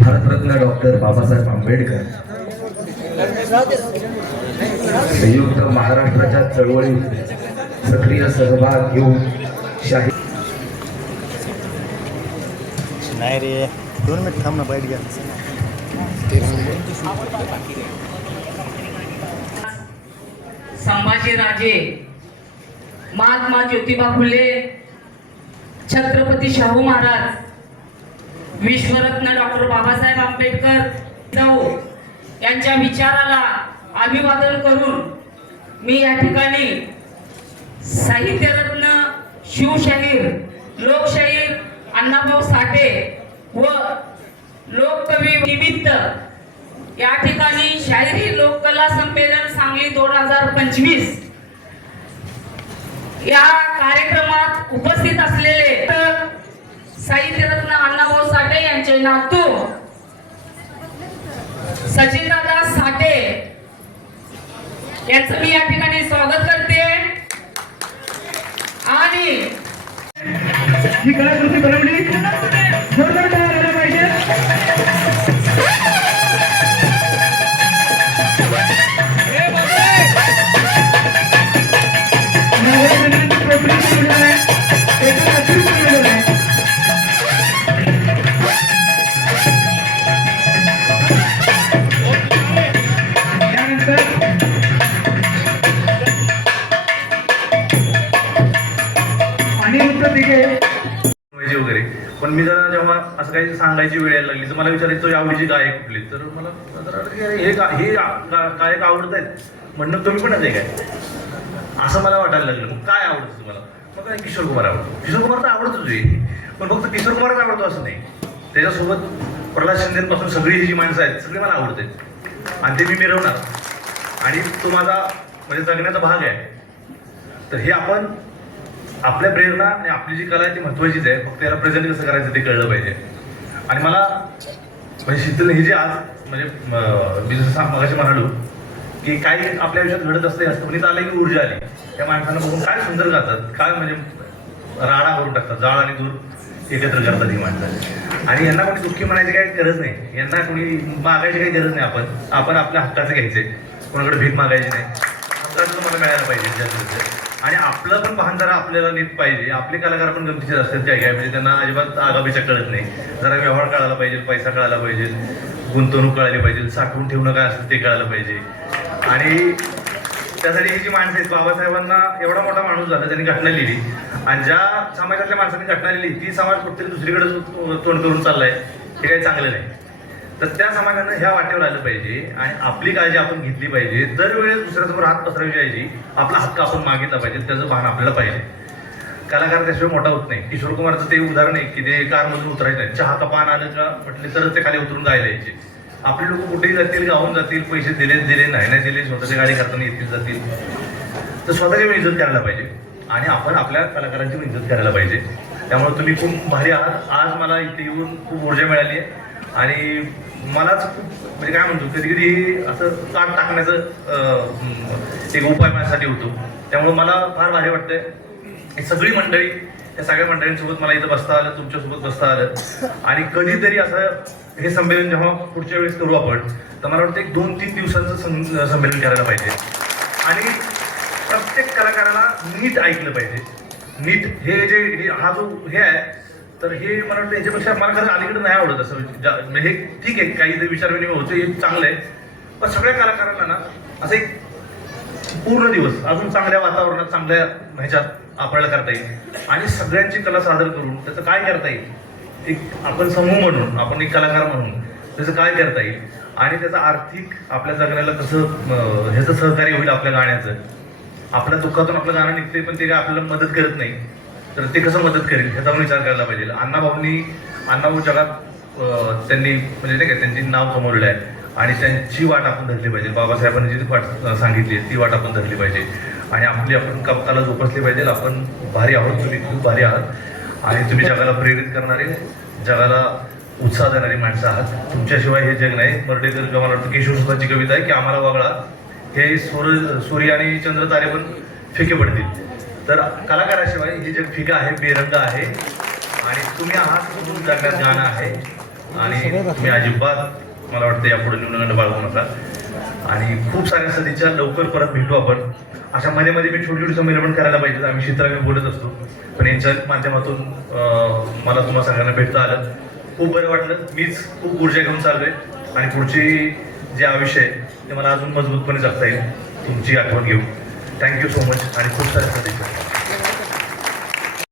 Bharat Ratna doctor Babasaheb Ambedkar. संयुक्त महाराष्ट्राच्या चळवळीत सक्रिय सहभाग घेऊन शाही नाही रे दोन मिनिट थांब ना बाईट घ्या संभाजीराजे महात्मा ज्योतिबा फुले छत्रपती शाहू महाराज विश्वरत्न डॉक्टर बाबासाहेब आंबेडकर जाऊ यांच्या विचाराला अभिवादन करून मी या ठिकाणी साहित्यरत्न शिवशाहीर लोकशाहीर अण्णाभाऊ साठे व लोककवी निमित्त या ठिकाणी शाहिरी लोककला संमेलन सांगली दोन हजार पंचवीस या कार्यक्रम उपस्थित असलेले तर साहित्यरत्न अण्णाभाऊ साठे यांचे नातू. सचिनदादा साठे. यांच मी या ठिकाणी स्वागत करते. आणि ही कलाकृती बनवली. पाहिजे वगैरे. पण मी जरा जेव्हा असं काही सांगायची वेळ यायला लागली तर मला विचारायचं आवडीची गायक कुठली? तर मला जरा हे गा हे गायक आवडत आहेत म्हणणं तुम्ही पण आहे काय. असं मला वाटायला लागलं. मग काय आवडतं तुम्हाला? मग काय किशोर कुमार आवडतो. किशोर कुमार तर आवडतो आहे. पण फक्त किशोर कुमारच आवडतो असं नाही. त्याच्यासोबत प्रल्हाद शिंदेपासून सगळी ही जी माणसं आहेत सगळी मला आवडते आणि ते मी मिरवणार. आणि तो माझा म्हणजे जगण्याचा भाग आहे. तर हे आपण आपल्या प्रेरणा आणि आपली जी कला आहे ती महत्वाचीच आहे. फक्त त्याला प्रेझेंट कसं करायचं ते कळलं पाहिजे. आणि मला म्हणजे शीतल ही जी आज म्हणजे मी जसं मगाशी म्हणालो की काही आपल्या आयुष्यात घडत असते हस्तपणीत आलं की ऊर्जा आली. त्या माणसांना बघून काय सुंदर गातात काय म्हणजे राडा करून टाकतात जाळ आणि दूर एकत्र करतात ही माणसं. आणि यांना कोणी दुःखी म्हणायची काही गरज नाही. यांना कोणी मागायची काही गरज नाही आपण. आपण आपल्या हक्काचे घ्यायचे कोणाकडे भीक मागायची नाही. हक्काचं तुम्हाला मिळायला पाहिजे. आणि आपलं पण पाहण जरा आपल्याला नीट पाहिजे. आपले कलाकार पण गमतीचे असतात काय काय म्हणजे त्यांना अजिबात आगाबीच्या कळत नाही. जरा व्यवहार कळायला पाहिजे पैसा कळायला पाहिजे गुंतवणूक कळायला पाहिजे साठवून ठेवणं काय असतं ते कळायला पाहिजे. आणि त्यासाठी ही जी माणसं आहेत बाबासाहेबांना एवढा मोठा माणूस झाला त्यांनी घटना लिहिली. आणि ज्या समाजातल्या माणसांनी घटना लिहिली ती समाज कुठेतरी दुसरीकडे तोंड करून चाललाय हे काही चांगलं नाही. तर त्या समाजानं ह्या वाटेवर आलं पाहिजे आणि आपली काळजी आपण घेतली पाहिजे. दरवेळेस दुसऱ्यासमोर हात पसरवायच्या ऐवजी आपला हक्क आपण मागितला पाहिजे त्याचं भान आपल्याला पाहिजे. कलाकार त्याशिवाय मोठा होत नाही. किशोर कुमारचं ते उदाहरण आहे की ते कारमधून उतरायचं नाही. चहा का पान आलं का म्हटले तरच ते खाली उतरून जायला यायचे. आपले लोक कुठेही जातील गावून जातील पैसे दिले दिले नाही नाही दिले स्वतःची गाडी करताना येतील जातील. तर स्वतःची पण इज्जत करायला पाहिजे. आणि आपण आपल्या कलाकारांची पण इज्जत करायला पाहिजे. त्यामुळे तुम्ही खूप भारी आहात. आज मला इथे येऊन खूप ऊर्जा मिळाली आहे. आणि मलाच खूप म्हणजे काय म्हणतो कधी कधी असं ताट टाकण्याचं एक उपाय माझ्यासाठी होतो. त्यामुळे मला फार भारी वाटतंय. ही सगळी मंडळी या सगळ्या मंडळींसोबत मला इथं बसता आलं तुमच्यासोबत बसता आलं. आणि कधीतरी असं हे संमेलन जेव्हा पुढच्या वेळेस करू आपण तर मला वाटतं एक दोन तीन दिवसांचं संमेलन करायला पाहिजे. आणि प्रत्येक कलाकाराला नीट ऐकलं पाहिजे. नीट हे जे हे- हा जो हे आहे तर हे मला वाटतं याच्यापेक्षा मला खरं अलीकडे नाही आवडत असं म्हणजे हे ठीक आहे काही विचार विनिमय होतो हे चांगलं आहे. पण सगळ्या कलाकारांना ना असं एक पूर्ण दिवस अजून चांगल्या वातावरणात चांगल्या ह्याच्यात आपल्याला करता येईल. आणि सगळ्यांची कला सादर करून त्याचं काय करता येईल? एक आपण समूह म्हणून आपण एक कलाकार म्हणून त्याचं काय करता येईल? आणि त्याचं आर्थिक आपल्या जगण्याला कसं ह्याचं सहकार्य होईल आपल्या गाण्याचं? आपल्या दुःखातून आपलं गाणं निघते पण ते काय आपल्याला मदत करत नाही. तर ते कसं मदत करेल ह्याचा पण विचार करायला पाहिजे. अण्णाभाऊंनी अण्णाभाऊ जगात त्यांनी म्हणजे नाही का त्यांची नाव कमवलेलं आहे आणि त्यांची वाट आपण धरली पाहिजे. बाबासाहेबांनी जी वाट सांगितली आहे ती वाट आपण धरली पाहिजे. आणि आपली आपण कपकाला जोपासली पाहिजे. आपण भारी आहोत तुम्ही खूप भारी आहात. आणि तुम्ही जगाला प्रेरित करणारे जगाला उत्साह देणारी माणसं आहात. तुमच्याशिवाय हे जग नाही. मर्डेकर मला वाटतं केशव सुद्धाची कविता आहे की आम्हाला वगळा. हे सूर्य सूर्य आणि चंद्र तारे पण फिके पडतील. तर कलाकाराशिवाय हे जग फिकं आहे बेरंग आहे आणि तुम्ही आहात म्हणून करण्यात गाणं आहे आणि तुम्ही अजिबात मला वाटतं यापुढे न्यूनगंड बाळगू नका. आणि खूप साऱ्या सदीच्या लवकर परत भेटू आपण. अशा मध्ये मध्ये मी छोटी छोटी संमेलन करायला पाहिजे आम्ही चित्रामी बोलत असतो. पण यांच्या माध्यमातून मला तुम्हाला सगळ्यांना भेटता आलं. खूप बरं वाटलं. मीच खूप ऊर्जा घेऊन चाललोय. आणि पुढची जे आयुष्य आहे ते मला अजून मजबूतपणे जगता येईल. तुमची आठवण घेऊन. थँक्यू सो मच आणि खूप साऱ्या सदीच्या